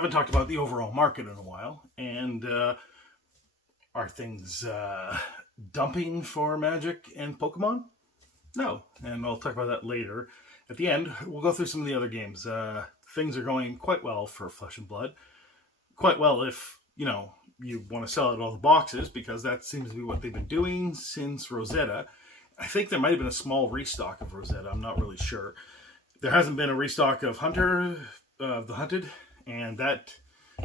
haven't talked about the overall market in a while, and are things dumping for Magic and Pokemon? No, and I'll talk about that later. At the end, we'll go through some of the other games. Things are going quite well for Flesh and Blood. Quite well if, you want to sell out all the boxes, because that seems to be what they've been doing since Rosetta. I think there might have been a small restock of Rosetta. I'm not really sure. There hasn't been a restock of Hunter, the Hunted, and that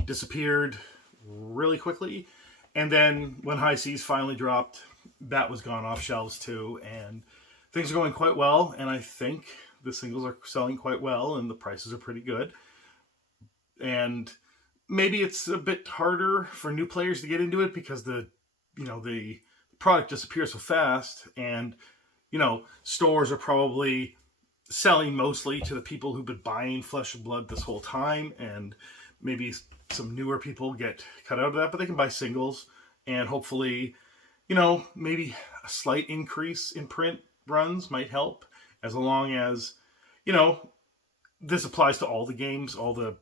disappeared really quickly. And then when High Seas finally dropped, that was gone off shelves too. And things are going quite well. And I think the singles are selling quite well, and the prices are pretty good. And maybe it's a bit harder for new players to get into it because the product disappears so fast, and stores are probably selling mostly to the people who've been buying Flesh and Blood this whole time, and maybe some newer people get cut out of that, but they can buy singles, and hopefully, maybe a slight increase in print runs might help, as long as, this applies to all the games, all the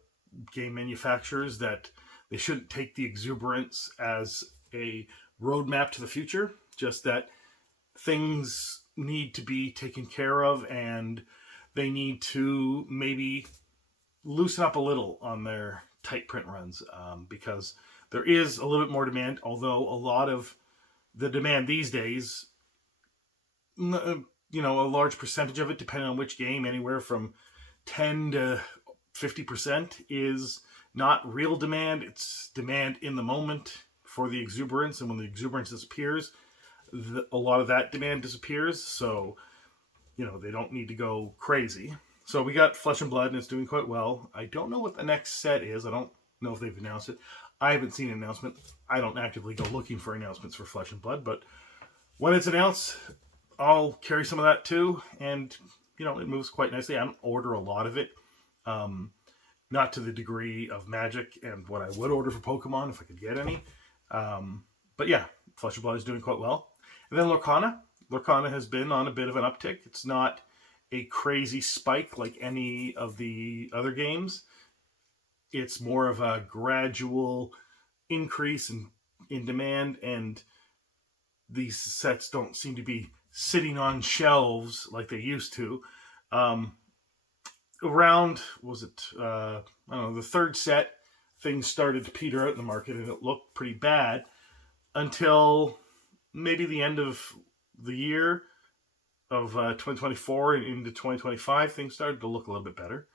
game manufacturers, that they shouldn't take the exuberance as a roadmap to the future, just that things need to be taken care of, and they need to maybe loosen up a little on their tight print runs, because there is a little bit more demand, although a lot of the demand these days, a large percentage of it, depending on which game, anywhere from 10 to 50% is not real demand. It's demand in the moment for the exuberance, and when the exuberance disappears, a lot of that demand disappears, so they don't need to go crazy. So we got Flesh and Blood, and it's doing quite well. I don't know what the next set is. I don't know if they've announced it. I haven't seen an announcement. I don't actively go looking for announcements for Flesh and Blood, but when it's announced, I'll carry some of that too, and it moves quite nicely. I don't order a lot of it, not to the degree of Magic and what I would order for Pokemon if I could get any. But yeah, Flesh and Blood is doing quite well. And then Lorcana. Lorcana has been on a bit of an uptick. It's not a crazy spike like any of the other games. It's more of a gradual increase in demand, and these sets don't seem to be sitting on shelves like they used to. Around, the third set, things started to peter out in the market, and it looked pretty bad until maybe the end of the year of 2024 and into 2025, things started to look a little bit better.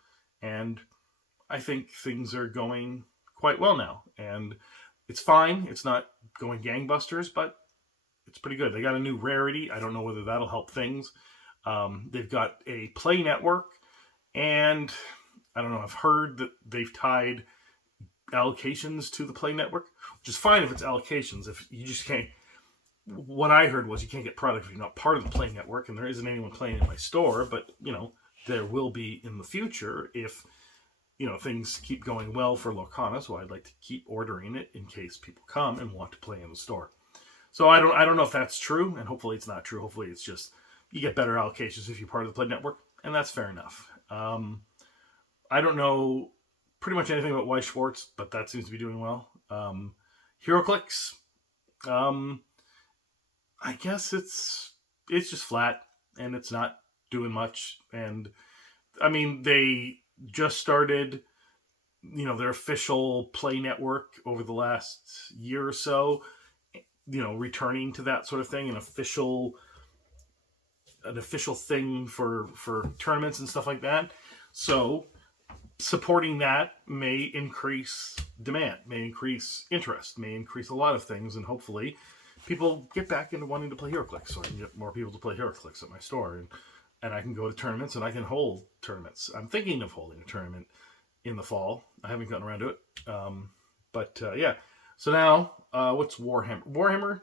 And I think things are going quite well now. And it's fine. It's not going gangbusters, but it's pretty good. They got a new rarity. I don't know whether that'll help things. They've got a play network, and I don't know, I've heard that they've tied allocations to the play network, which is fine if it's allocations. If you just can't, what I heard was you can't get product if you're not part of the play network, and there isn't anyone playing in my store, but there will be in the future if things keep going well for Lorcana, so I'd like to keep ordering it in case people come and want to play in the store. So I don't know if that's true, and hopefully it's not true. Hopefully it's just you get better allocations if you're part of the play network, and that's fair enough. I don't know pretty much anything about Weiss Schwarz, but that seems to be doing well. HeroClix, I guess it's just flat, and it's not doing much. And I mean, they just started, their official play network over the last year or so, returning to that sort of thing, an official thing for tournaments and stuff like that. So supporting that may increase demand, may increase interest, may increase a lot of things, and hopefully people get back into wanting to play HeroClix, so I can get more people to play HeroClix at my store, and I can go to tournaments, and I can hold tournaments. I'm thinking of holding a tournament in the fall. I haven't gotten around to it. But yeah. So now, what's Warhammer? Warhammer,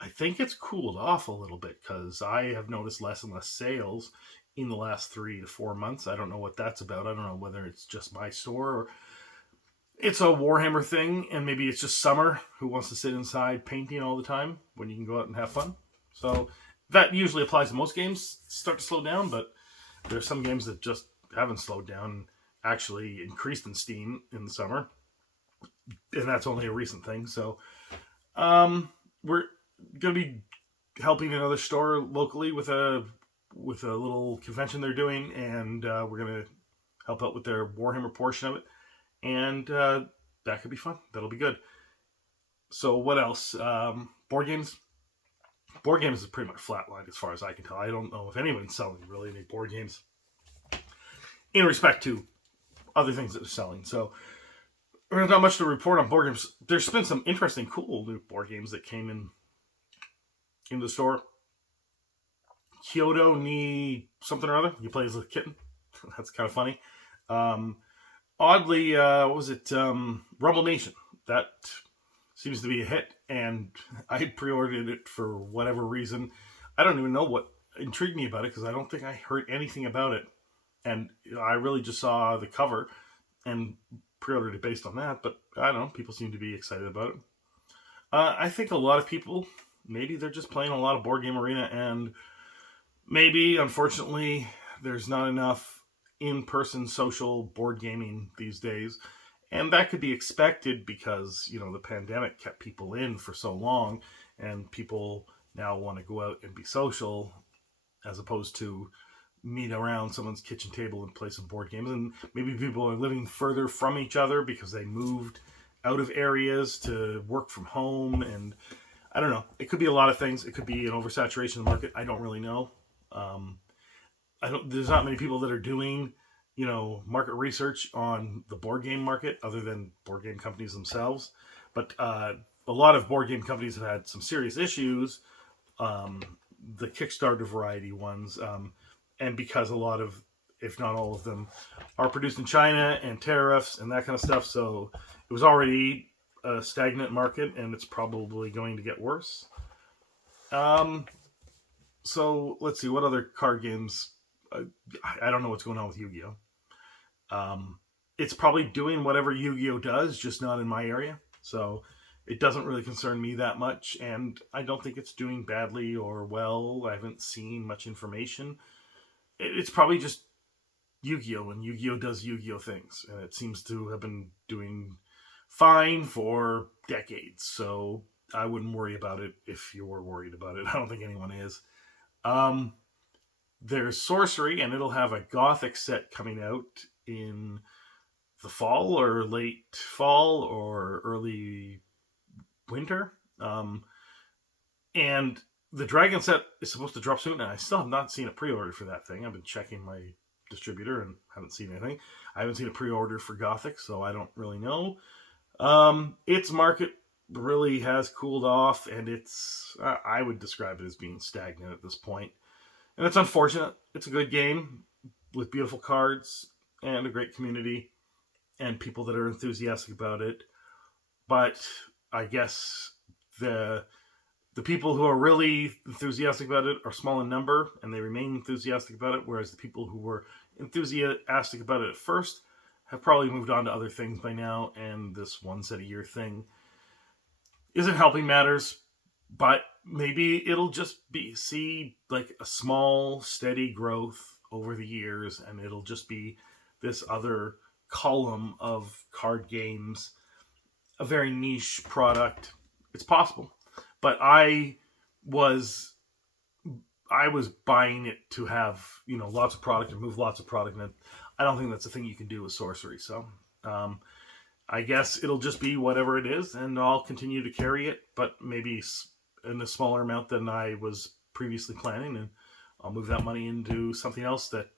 I think it's cooled off a little bit, because I have noticed less and less sales in the last 3 to 4 months. I don't know what that's about. I don't know whether it's just my store or it's a Warhammer thing, and maybe it's just summer. Who wants to sit inside painting all the time when you can go out and have fun? So that usually applies to most games. Start to slow down, but there's some games that just haven't slowed down. actually increased in Steam in the summer, and that's only a recent thing. So we're gonna be helping another store locally with a little convention they're doing, and we're gonna help out with their Warhammer portion of it, and that could be fun. That'll be good. So what else? Board games. Board games is pretty much flatlined as far as I can tell. I don't know if anyone's selling really any board games in respect to other things that they're selling. So there's not much to report on board games. There's been some interesting, cool new board games that came in the store. Kyoto ni something or other. You play as a kitten. That's kind of funny. Um, Oddly, what was it? Rumble Nation. That seems to be a hit, and I pre-ordered it for whatever reason. I don't even know what intrigued me about it because I don't think I heard anything about it, and I really just saw the cover and pre-ordered it based on that. But I don't know. People seem to be excited about it. I think a lot of people, maybe they're just playing a lot of Board Game Arena, and maybe, unfortunately, there's not enough in-person social board gaming these days. And that could be expected because, the pandemic kept people in for so long, and people now want to go out and be social as opposed to meet around someone's kitchen table and play some board games. And maybe people are living further from each other because they moved out of areas to work from home. And I don't know. It could be a lot of things. It could be an oversaturation of the market. I don't really know. There's not many people that are doing, market research on the board game market other than board game companies themselves. But a lot of board game companies have had some serious issues, the Kickstarter variety ones, and because a lot of, if not all of them, are produced in China and tariffs and that kind of stuff. So it was already a stagnant market, and it's probably going to get worse. So let's see, what other card games? I don't know what's going on with Yu-Gi-Oh. It's probably doing whatever Yu-Gi-Oh does, just not in my area. So it doesn't really concern me that much, and I don't think it's doing badly or well. I haven't seen much information. It's probably just Yu-Gi-Oh, and Yu-Gi-Oh does Yu-Gi-Oh things, and it seems to have been doing fine for decades. So I wouldn't worry about it if you were worried about it. I don't think anyone is. There's Sorcery, and it'll have a Gothic set coming out in the fall or late fall or early winter. And the Dragon set is supposed to drop soon, and I still have not seen a pre-order for that thing. I've been checking my distributor and haven't seen anything. I haven't seen a pre-order for Gothic, so I don't really know. Its market really has cooled off, and I would describe it as being stagnant at this point. And it's unfortunate. It's a good game with beautiful cards and a great community and people that are enthusiastic about it. But I guess the people who are really enthusiastic about it are small in number, and they remain enthusiastic about it, whereas the people who were enthusiastic about it at first have probably moved on to other things by now, and this one set a year thing isn't helping matters. But maybe it'll just see like a small, steady growth over the years, and it'll just be this other column of card games, a very niche product. It's possible, but I was buying it to have lots of product and move lots of product, and I don't think that's a thing you can do with Sorcery. So I guess it'll just be whatever it is, and I'll continue to carry it, but maybe in a smaller amount than I was previously planning, and I'll move that money into something else that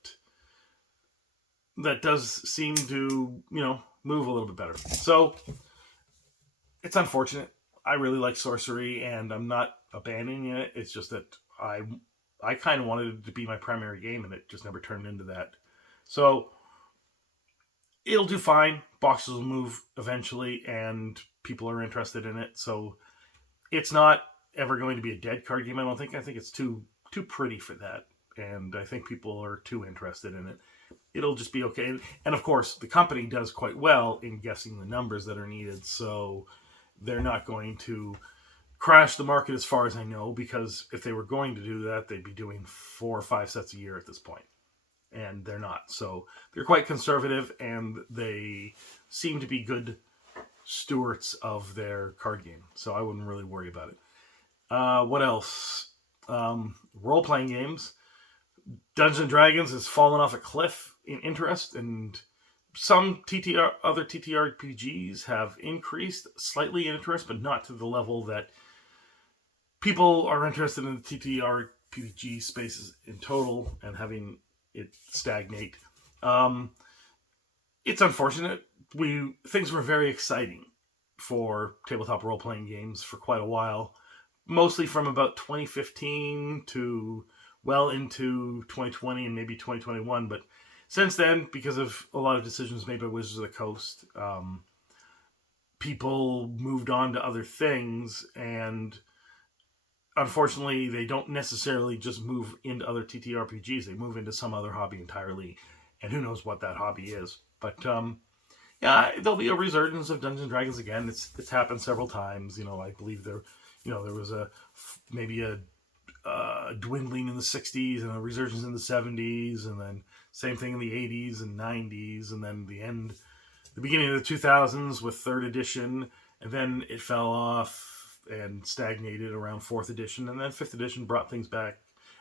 does seem to move a little bit better. So it's unfortunate. I really like Sorcery, and I'm not abandoning it. It's just that I kind of wanted it to be my primary game, and it just never turned into that. So it'll do fine. Boxes will move eventually, and people are interested in it. So it's not ever going to be a dead card game, I don't think. I think it's too pretty for that, and I think people are too interested in it. It'll just be okay. And of course, the company does quite well in guessing the numbers that are needed, so they're not going to crash the market as far as I know, because if they were going to do that, they'd be doing 4 or 5 sets a year at this point. and they're not. So they're quite conservative, and they seem to be good stewards of their card game. So I wouldn't really worry about it. What else? Role-playing games. Dungeons and Dragons has fallen off a cliff in interest, and some other TTRPGs have increased slightly in interest, but not to the level that people are interested in the TTRPG spaces in total and having it stagnate. It's unfortunate. Things were very exciting for tabletop role-playing games for quite a while, mostly from about 2015 to well into 2020 and maybe 2021. But since then, because of a lot of decisions made by Wizards of the Coast, people moved on to other things, and unfortunately, they don't necessarily just move into other TTRPGs. They move into some other hobby entirely, and who knows what that hobby is. But yeah, there'll be a resurgence of Dungeons and Dragons again. It's happened several times. I believe there was maybe a dwindling in the 60s and a resurgence in the 70s, and then same thing in the 80s and 90s, and then the beginning of the 2000s with 3rd edition, and then it fell off and stagnated around 4th edition, and then 5th edition brought things back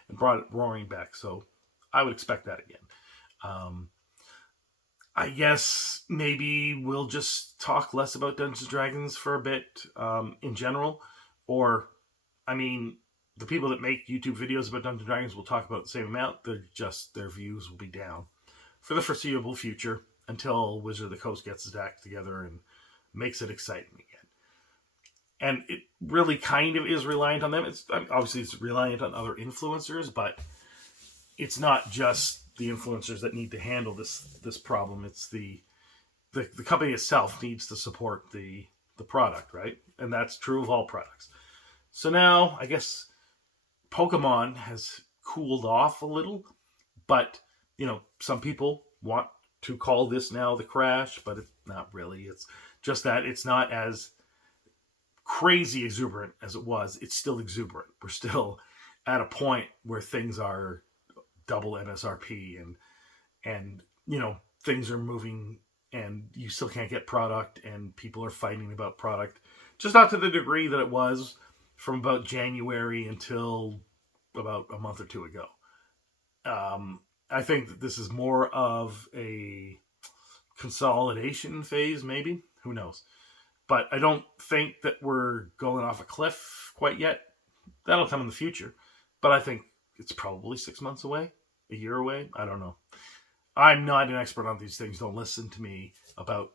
and brought it roaring back. So I would expect that again. I guess maybe we'll just talk less about Dungeons and Dragons for a bit in general, or the people that make YouTube videos about Dungeons and Dragons will talk about the same amount. Their views will be down for the foreseeable future until Wizard of the Coast gets its act together and makes it exciting again. And it really kind of is reliant on them. Obviously it's reliant on other influencers, but it's not just the influencers that need to handle this problem. It's the company itself needs to support the product, right? And that's true of all products. So now, I guess Pokemon has cooled off a little, but some people want to call this now the crash, but it's not really. It's just that it's not as crazy exuberant as it was. It's still exuberant. We're still at a point where things are double MSRP, and things are moving, and you still can't get product, and people are fighting about product, just not to the degree that it was from about January until about a month or two ago. I think that this is more of a consolidation phase, maybe. Who knows? But I don't think that we're going off a cliff quite yet. That'll come in the future. But I think it's probably 6 months away, a year away. I don't know. I'm not an expert on these things. Don't listen to me about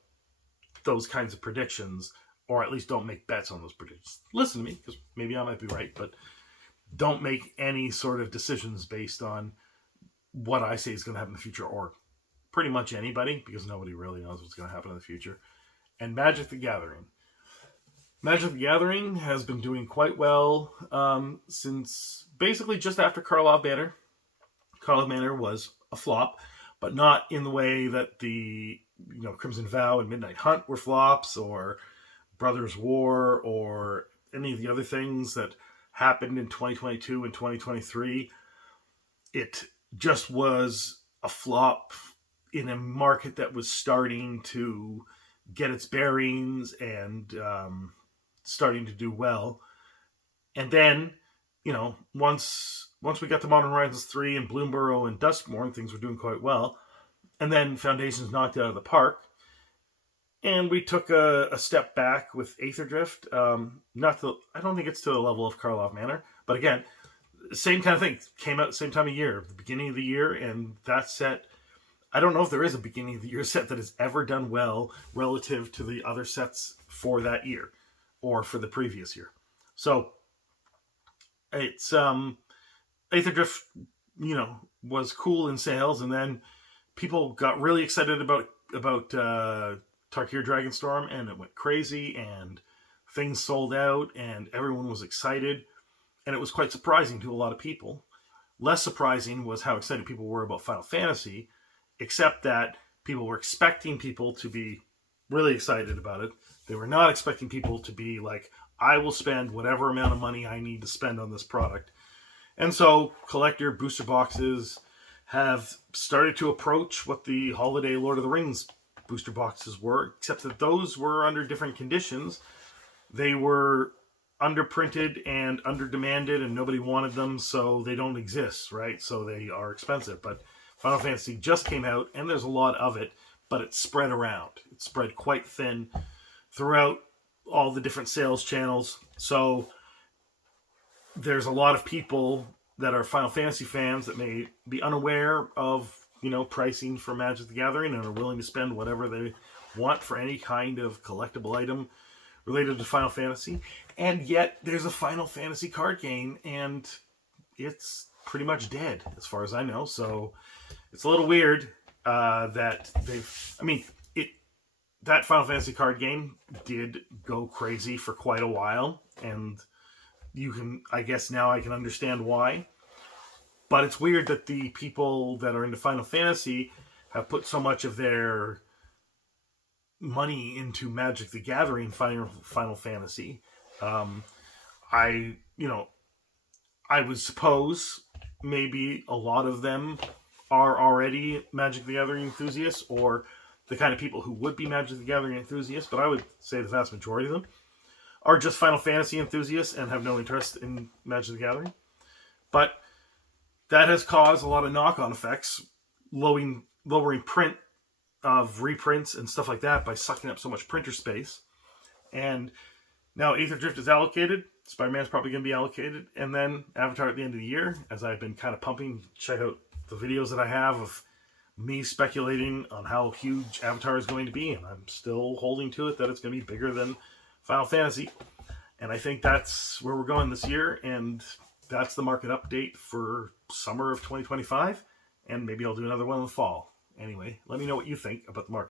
those kinds of predictions, or at least don't make bets on those predictions. Listen to me, because maybe I might be right, but don't make any sort of decisions based on what I say is going to happen in the future, or pretty much anybody, because nobody really knows what's going to happen in the future. And Magic the Gathering. Magic the Gathering has been doing quite well since basically just after Karlov Manor. Karlov Manor was a flop, but not in the way that the Crimson Vow and Midnight Hunt were flops, or Brothers War, or any of the other things that happened in 2022 and 2023. It just was a flop in a market that was starting to get its bearings and starting to do well. And then, once we got to Modern Horizons 3 and Bloomburrow and Duskmourn, things were doing quite well. And then Foundations knocked it out of the park. And we took a step back with Aetherdrift. I don't think it's to the level of Karlov Manor. But again, same kind of thing. Came out at the same time of year, the beginning of the year. And that set, I don't know if there is a beginning of the year set that has ever done well relative to the other sets for that year or for the previous year. So it's Aetherdrift, was cool in sales, and then people got really excited about Tarkir Dragonstorm, and it went crazy, and things sold out, and everyone was excited, and it was quite surprising to a lot of people. Less surprising was how excited people were about Final Fantasy, except that people were expecting people to be really excited about it. They were not expecting people to be like, I will spend whatever amount of money I need to spend on this product. And so collector booster boxes have started to approach what the holiday Lord of the Rings booster boxes were, except that those were under different conditions. They were underprinted and underdemanded, and nobody wanted them, so they don't exist, right? So they are expensive. But Final Fantasy just came out, and there's a lot of it, but it's spread around. It's spread quite thin throughout all the different sales channels. So there's a lot of people that are Final Fantasy fans that may be unaware of, pricing for Magic the Gathering and are willing to spend whatever they want for any kind of collectible item related to Final Fantasy. And yet there's a Final Fantasy card game, and it's pretty much dead as far as I know. So it's a little weird that that Final Fantasy card game did go crazy for quite a while, and I guess now I can understand why. But it's weird that the people that are into Final Fantasy have put so much of their money into Magic the Gathering Final Fantasy. I would suppose maybe a lot of them are already Magic the Gathering enthusiasts, or the kind of people who would be Magic the Gathering enthusiasts, but I would say the vast majority of them are just Final Fantasy enthusiasts and have no interest in Magic the Gathering. But that has caused a lot of knock-on effects, lowering print of reprints and stuff like that by sucking up so much printer space. And now Aether Drift is allocated. Spider-Man's probably going to be allocated. And then Avatar at the end of the year, as I've been kind of pumping. Check out the videos that I have of me speculating on how huge Avatar is going to be. And I'm still holding to it that it's going to be bigger than Final Fantasy. And I think that's where we're going this year. And that's the market update for summer of 2025. And maybe I'll do another one in the fall. Anyway, let me know what you think about the market.